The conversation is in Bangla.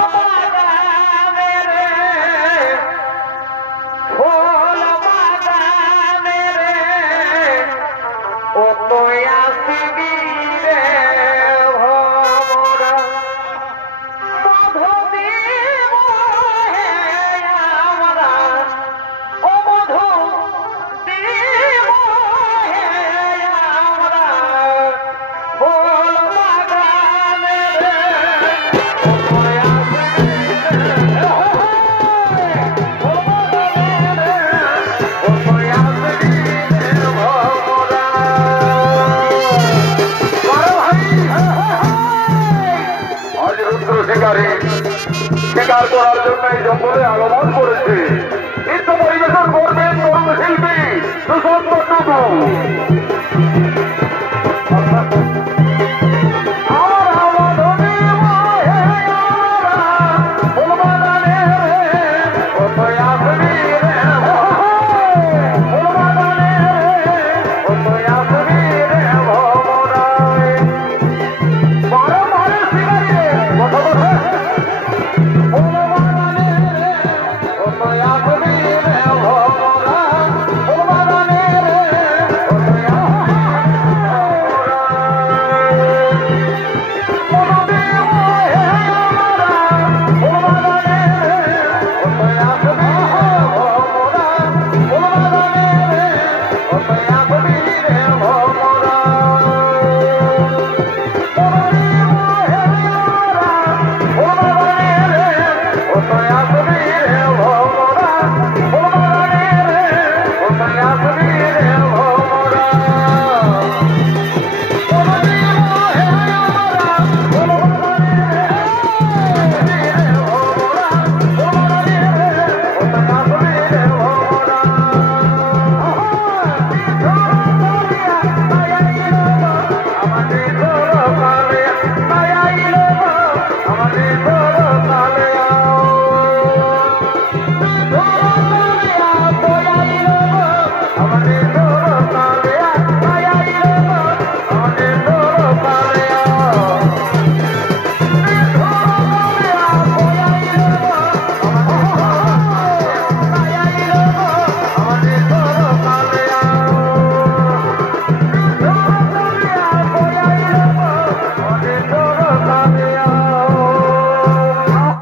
Bye. স্বীকার করার জন্য এই জঙ্গলে আগমন করেছে। কিন্তু পরিবেশন করবেন তরুণ শিল্পী সুশান্ত টুকু